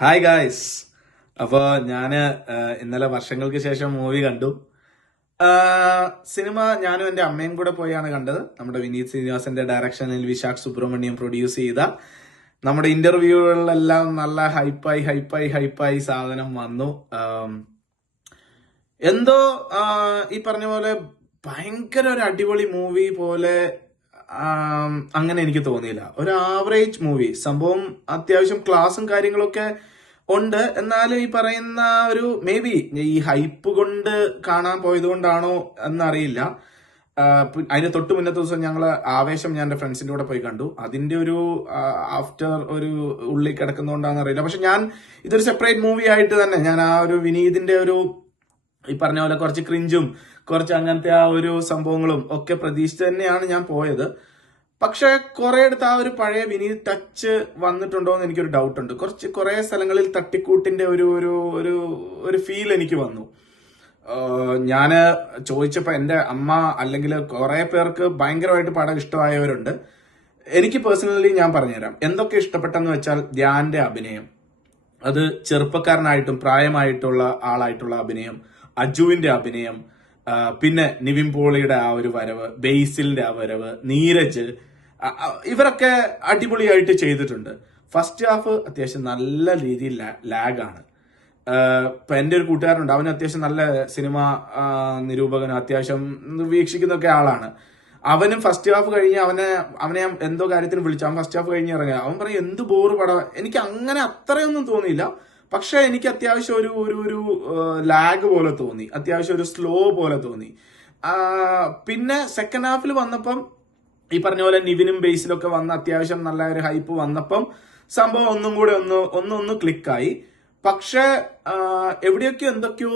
Hi guys. അപ്പോൾ ഞാന് ഇന്നലെ വർഷങ്ങൾക്ക് ശേഷം മൂവി കണ്ടു. സിനിമ ഞാനും എൻ്റെ അമ്മയും കൂടെ പോയാണ് കണ്ടത്. നമ്മുടെ വിനീത് ശ്രീനിവാസന്റെ ഡയറക്ഷനിൽ വിശാഖ് സുബ്രഹ്മണ്യം പ്രൊഡ്യൂസ് ചെയ്ത നമ്മുടെ ഇന്റർവ്യൂകളിലെല്ലാം നല്ല ഹൈപ്പായി സാധനം വന്നു. എന്തോ ഈ പറഞ്ഞ പോലെ ഭയങ്കര ഒരു അടിപൊളി മൂവി പോലെ അങ്ങനെ എനിക്ക് തോന്നിയില്ല. ഒരു ആവറേജ് മൂവി. സംഭവം അത്യാവശ്യം ക്ലാസും കാര്യങ്ങളൊക്കെ ഉണ്ട്. എന്നാലും ഈ പറയുന്ന ഒരു മേ ബി ഈ ഹൈപ്പ് കൊണ്ട് കാണാൻ പോയത് കൊണ്ടാണോ എന്നറിയില്ല. അതിന് തൊട്ട് മുന്നത്തെ ദിവസം ഞങ്ങള് ആവേശം ഞാൻ എന്റെ ഫ്രണ്ട്സിന്റെ കൂടെ പോയി കണ്ടു. അതിന്റെ ഒരു ആഫ്റ്റർ ഒരു ഉള്ളിൽ കിടക്കുന്നതുകൊണ്ടാണെന്ന് അറിയില്ല. പക്ഷെ ഞാൻ ഇതൊരു സെപ്പറേറ്റ് മൂവി ആയിട്ട് തന്നെ ഞാൻ ആ ഒരു വിനീതിന്റെ ഒരു ഈ പറഞ്ഞ പോലെ കുറച്ച് ക്രിഞ്ചും കുറച്ച് അങ്ങനത്തെ ആ ഒരു സംഭവങ്ങളും ഒക്കെ പ്രതീക്ഷിച്ച് തന്നെയാണ് ഞാൻ പോയത്. പക്ഷെ കുറെ അടുത്ത് ആ ഒരു പഴയ വിനീത് ടച്ച് വന്നിട്ടുണ്ടോ എന്ന് എനിക്കൊരു ഡൗട്ട് ഉണ്ട്. കുറെ സ്ഥലങ്ങളിൽ തട്ടിക്കൂട്ടിന്റെ ഒരു ഒരു ഒരു ഒരു ഫീൽ എനിക്ക് വന്നു. ഞാന് ചോദിച്ചപ്പോ എന്റെ അമ്മ അല്ലെങ്കിൽ കുറെ പേർക്ക് ഭയങ്കരമായിട്ട് പടം ഇഷ്ടമായവരുണ്ട്. എനിക്ക് പേഴ്സണലി ഞാൻ പറഞ്ഞുതരാം എന്തൊക്കെ ഇഷ്ടപ്പെട്ടെന്ന് വെച്ചാൽ ധ്യാന്റെ അഭിനയം, അത് ചെറുപ്പക്കാരനായിട്ടും പ്രായമായിട്ടുള്ള ആളായിട്ടുള്ള അഭിനയം, അജുവിന്റെ അഭിനയം, പിന്നെ നിവിൻ പോളിയുടെ ആ ഒരു വരവ്, ബേസിലിന്റെ ആ വരവ്, നീരജ്, ഇവരൊക്കെ അടിപൊളിയായിട്ട് ചെയ്തിട്ടുണ്ട്. ഫസ്റ്റ് ഹാഫ് അത്യാവശ്യം നല്ല രീതിയിൽ ലാഗാണ്. ഇപ്പൊ എന്റെ ഒരു കൂട്ടുകാരനുണ്ട്, അവന് അത്യാവശ്യം നല്ല സിനിമ നിരൂപകനും അത്യാവശ്യം വീക്ഷിക്കുന്നൊക്കെ ആളാണ്. അവനും ഫസ്റ്റ് ഹാഫ് കഴിഞ്ഞ് അവനെ ഞാൻ എന്തോ കാര്യത്തിന് വിളിച്ചു. അവൻ ഫസ്റ്റ് ഹാഫ് കഴിഞ്ഞ് ഇറങ്ങുക. അവൻ പറയും എന്ത് ബോറ് പടം. എനിക്ക് അങ്ങനെ അത്രയൊന്നും തോന്നിയില്ല. പക്ഷെ എനിക്ക് അത്യാവശ്യം ഒരു ഒരു ഒരു ലാഗ് പോലെ തോന്നി, അത്യാവശ്യം ഒരു സ്ലോ പോലെ തോന്നി. പിന്നെ സെക്കൻഡ് ഹാഫിൽ വന്നപ്പം ഈ പറഞ്ഞ പോലെ നിവിനും ബേസിലൊക്കെ വന്ന അത്യാവശ്യം നല്ല ഒരു ഹൈപ്പ് വന്നപ്പം സംഭവം ഒന്നും കൂടെ ഒന്ന് ക്ലിക്കായി. പക്ഷെ എവിടെയൊക്കെ എന്തൊക്കെയോ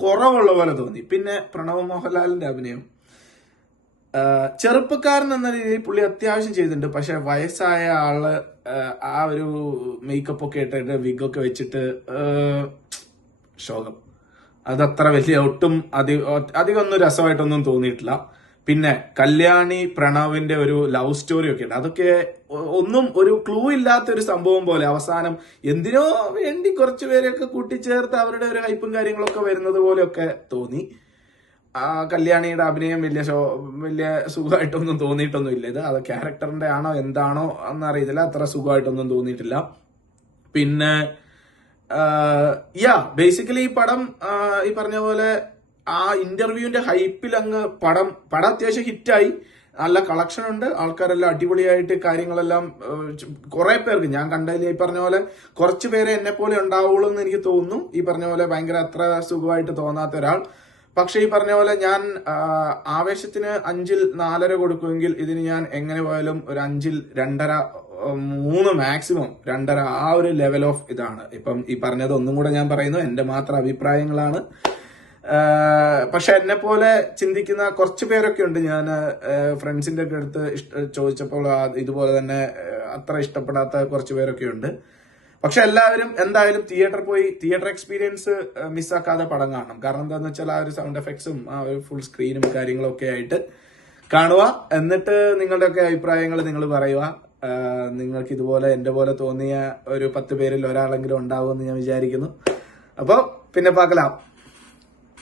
കുറവുള്ള പോലെ തോന്നി. പിന്നെ പ്രണവ് മോഹൻലാലിന്റെ അഭിനയം, ചെറുപ്പക്കാരൻ എന്ന രീതിയിൽ പുള്ളി അത്യാവശ്യം ചെയ്തിട്ടുണ്ട്. പക്ഷെ വയസ്സായ ആള് ആ ഒരു മേക്കപ്പ് ഒക്കെ ഇട്ടിട്ട് വിഗൊക്കെ വെച്ചിട്ട് ശോകം. അതത്ര വലിയ ഒട്ടും അധികം ഒന്നും രസമായിട്ടൊന്നും തോന്നിയിട്ടില്ല. പിന്നെ കല്യാണി പ്രണവിന്റെ ഒരു ലവ് സ്റ്റോറി ഒക്കെ ഉണ്ട്. അതൊക്കെ ഒന്നും ഒരു ക്ലൂ ഇല്ലാത്ത ഒരു സംഭവം പോലെ അവസാനം എന്തിനോ വേണ്ടി കുറച്ചു പേരെയൊക്കെ കൂട്ടിച്ചേർത്ത് അവരുടെ ഒരു ഹൈപ്പും കാര്യങ്ങളൊക്കെ വരുന്നത് പോലെയൊക്കെ തോന്നി. ആ കല്യാണിയുടെ അഭിനയം വലിയ സുഖമായിട്ടൊന്നും തോന്നിയിട്ടൊന്നും ഇല്ല. അത് ക്യാരക്ടറിന്റെ ആണോ എന്താണോ എന്നറിയത്തില്ല, അത്ര സുഖമായിട്ടൊന്നും തോന്നിയിട്ടില്ല. പിന്നെ ബേസിക്കലി ഈ പടം ഈ പറഞ്ഞ പോലെ ആ ഇന്റർവ്യൂവിന്റെ ഹൈപ്പിൽ അങ്ങ് പടം അത്യാവശ്യം ഹിറ്റായി. നല്ല കളക്ഷൻ ഉണ്ട്, ആൾക്കാരെല്ലാം അടിപൊളിയായിട്ട് കാര്യങ്ങളെല്ലാം കുറെ പേർക്ക് ഞാൻ കണ്ടതിൽ ഈ പറഞ്ഞ പോലെ കുറച്ച് പേരെ എന്നെ പോലെ ഉണ്ടാവുള്ളൂ എന്ന് എനിക്ക് തോന്നുന്നു. ഈ പറഞ്ഞ പോലെ ഭയങ്കര അത്ര സുഖമായിട്ട് തോന്നാത്ത ഒരാൾ. പക്ഷെ ഈ പറഞ്ഞ പോലെ ഞാൻ ആവേശത്തിന് 5-ൽ 4.5 കൊടുക്കുമെങ്കിൽ ഇതിന് ഞാൻ എങ്ങനെ പോയാലും ഒരു 5-ൽ 2.5, 3 മാക്സിമം 2.5 ആ ഒരു ലെവൽ ഓഫ് ഇതാണ്. ഇപ്പം ഈ പറഞ്ഞത് ഒന്നും കൂടെ ഞാൻ പറയുന്നു, എന്റെ മാത്രം അഭിപ്രായങ്ങളാണ്. പക്ഷെ എന്നെ പോലെ ചിന്തിക്കുന്ന കുറച്ച് പേരൊക്കെ ഉണ്ട്. ഞാൻ ഫ്രണ്ട്സിന്റെ ഒക്കെ അടുത്ത് ചോദിച്ചപ്പോൾ ഇതുപോലെ തന്നെ അത്ര ഇഷ്ടപ്പെടാത്ത കുറച്ച് പേരൊക്കെ ഉണ്ട്. പക്ഷെ എല്ലാവരും എന്തായാലും തിയേറ്റർ എക്സ്പീരിയൻസ് മിസ്സാക്കാതെ പടം കാണണം. കാരണം എന്താന്ന് വെച്ചാൽ ആ ഒരു സൗണ്ട് എഫക്ട്സും ആ ഒരു ഫുൾ സ്ക്രീനും കാര്യങ്ങളൊക്കെ ആയിട്ട് കാണുക. എന്നിട്ട് നിങ്ങളുടെയൊക്കെ അഭിപ്രായങ്ങൾ നിങ്ങൾ പറയുക. നിങ്ങൾക്ക് ഇതുപോലെ എന്റെ പോലെ തോന്നിയ ഒരു 10 പേരിൽ ഒരാളെങ്കിലും ഉണ്ടാവുമെന്ന് ഞാൻ വിചാരിക്കുന്നു. അപ്പോൾ പിന്നെ പാക്കലാം.